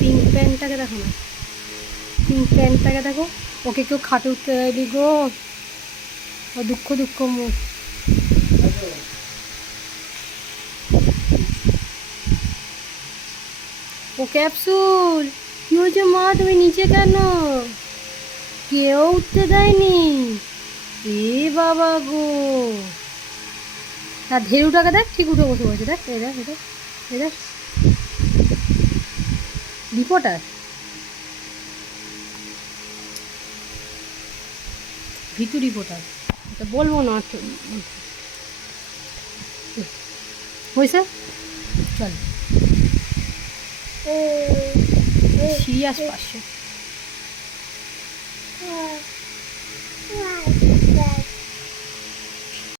Pink প্যান্টটাকে দেখো না, pink প্যান্টটাকে দেখো। ওকে কেউ খাটে উঠতে দেয়নি গো, ও দুঃখ দুঃখ মুখ। ও ক্যাপসুল, কি হয়েছে মা, তুমি নিচে কেন? কেউ উঠতে দেয়নি? এ বাবা গো, আর ধেরুটাকে দেখ, ঠিক উঠে বসে বসে দেখ, এই দেখ, এই দেখ, এই দেখ, রিপোর্টার, ভিতু রিপোর্টার, এটা বলবো না তো। হয়েছে, চল সিরিয়াস পাশে।